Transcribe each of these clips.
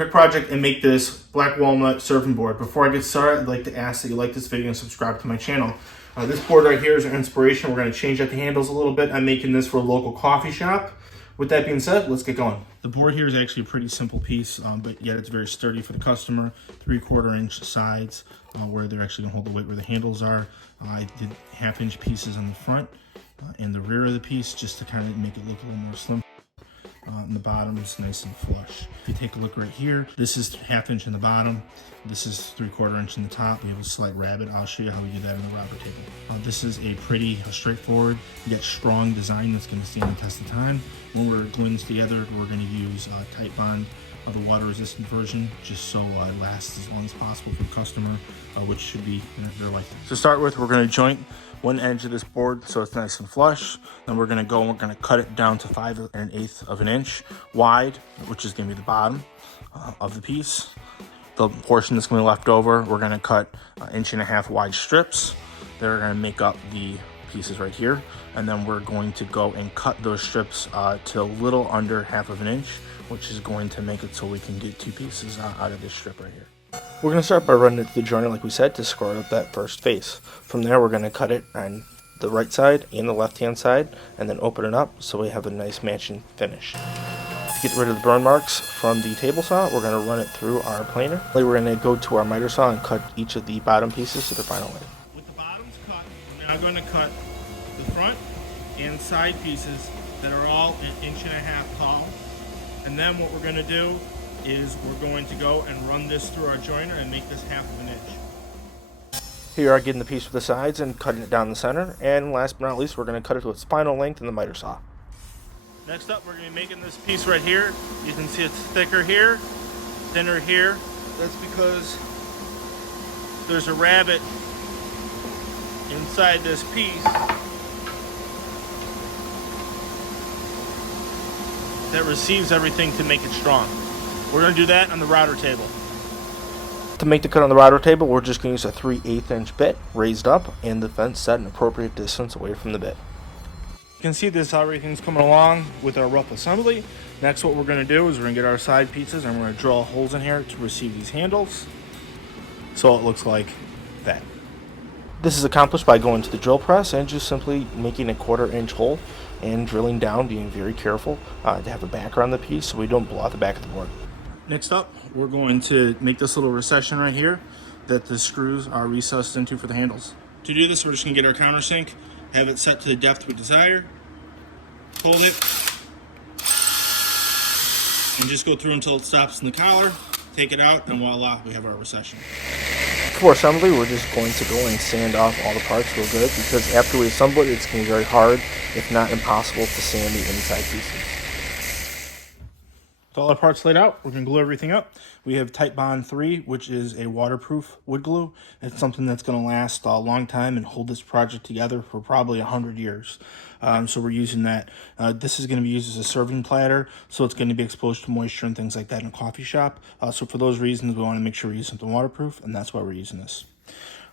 quick project and make this black walnut serving board. Before I get started, I'd like to ask that you like this video and subscribe to my channel. This board right here is our inspiration. We're going to change out the handles a little bit. I'm making this for a local coffee shop. With that being said, let's get going. The board here is actually a pretty simple piece, but yet it's very sturdy for the customer. 3/4 inch sides where they're actually going to hold the weight where the handles are. I did 1/2 inch pieces on the front and the rear of the piece just to kind of make it look a little more slim. And the bottom is nice and flush. If you take a look right here, this is 1/2 inch in the bottom. This is 3/4 inch in the top. We have a slight rabbet. I'll show you how we do that in the router table. This is a pretty straightforward yet strong design that's going to stand the test of time. When we're gluing this together, we're going to use Tight Bond of the water resistant version, just so it lasts as long as possible for the customer, which should be their life. To start with, we're going to joint one edge of this board so it's nice and flush. Then we're going to go and we're going to cut it down to 5 1/8 of an inch wide, which is going to be the bottom of the piece. The portion that's going to be left over, we're going to cut 1.5 inch wide strips. They're going to make up the pieces right here, and then we're going to go and cut those strips to a little under 1/2 inch, which is going to make it so we can get 2 pieces out of this strip right here. We're going to start by running it through the joiner like we said to square up that first face. From there, we're going to cut it on the right side and the left hand side, and then open it up so we have a nice matching finish. To get rid of the burn marks from the table saw, we're going to run it through our planer. We're going to go to our miter saw and cut each of the bottom pieces to the final length. With the bottoms cut, we're now going to cut the front and side pieces that are all 1.5 inches tall. And then what we're going to do is we're going to go and run this through our joiner and make this 1/2 inch. Here you are getting the piece for the sides and cutting it down the center. And last but not least, we're going to cut it to its final length in the miter saw. Next up, we're going to be making this piece right here. You can see it's thicker here, thinner here. That's because there's a rabbet inside this piece that receives everything to make it strong. We're going to do that on the router table. To make the cut on the router table, we're just going to use a 3/8 inch bit raised up and the fence set an appropriate distance away from the bit. You can see this how everything's coming along with our rough assembly. Next, what we're going to do is we're going to get our side pieces and we're going to drill holes in here to receive these handles so it looks like that. This is accomplished by going to the drill press and just simply making a 1/4 inch hole and drilling down, being very careful to have a backer on the piece so we don't blow out the back of the board. Next up, we're going to make this little recession right here that the screws are recessed into for the handles. To do this, we're just going to get our countersink, have it set to the depth we desire, hold it, and just go through until it stops in the collar, take it out, and voila, we have our recession. For assembly, we're just going to go and sand off all the parts real good because after we assemble it, it's going to be very hard, if not impossible, to sand the inside pieces. With all our parts laid out, we're going to glue everything up. We have Tight Bond 3, which is a waterproof wood glue. It's something that's going to last a long time and hold this project together for probably 100 years. So we're using that. This is going to be used as a serving platter, so it's going to be exposed to moisture and things like that in a coffee shop. So for those reasons, we want to make sure we use something waterproof, and that's why we're using this.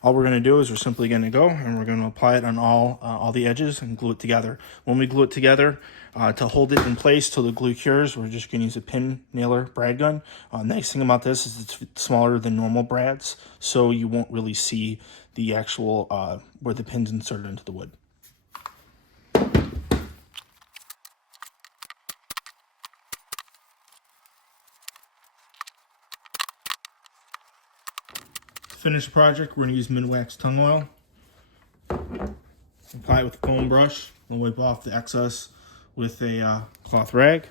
All we're going to do is we're simply going to go and we're going to apply it on all the edges and glue it together. When we glue it together, to hold it in place till the glue cures, we're just going to use a pin nailer brad gun. Nice thing about this is it's smaller than normal brads, so you won't really see the actual where the pin's inserted into the wood. To finish the project, we're going to use mid-wax tung oil. Apply it with a foam brush and wipe off the excess with a cloth rag.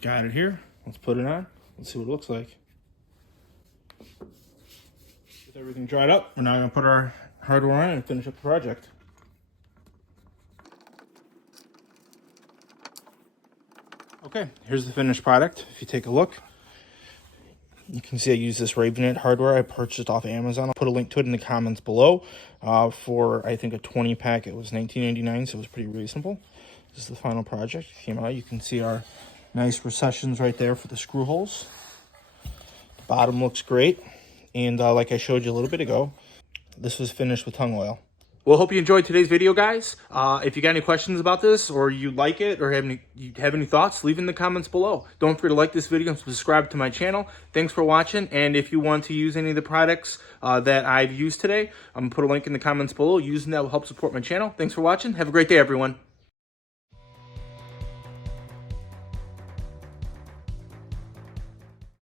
Got it here. Let's put it on. Let's see what it looks like. With everything dried up, we're now going to put our hardware on and finish up the project. Okay, here's the finished product. If you take a look, you can see I use this Ravenite hardware I purchased off Amazon. I'll put a link to it in the comments below. For, I think, a 20 pack, it was $19.99, so it was pretty reasonable. This is the final project. It came out. You can see our nice recessions right there for the screw holes. The bottom looks great. And like I showed you a little bit ago, this was finished with tung oil. Well, hope you enjoyed today's video, guys. If you got any questions about this, or you like it, or you have any thoughts, leave in the comments below. Don't forget to like this video and subscribe to my channel. Thanks for watching. And if you want to use any of the products that I've used today, I'm going to put a link in the comments below. Using that will help support my channel. Thanks for watching. Have a great day, everyone.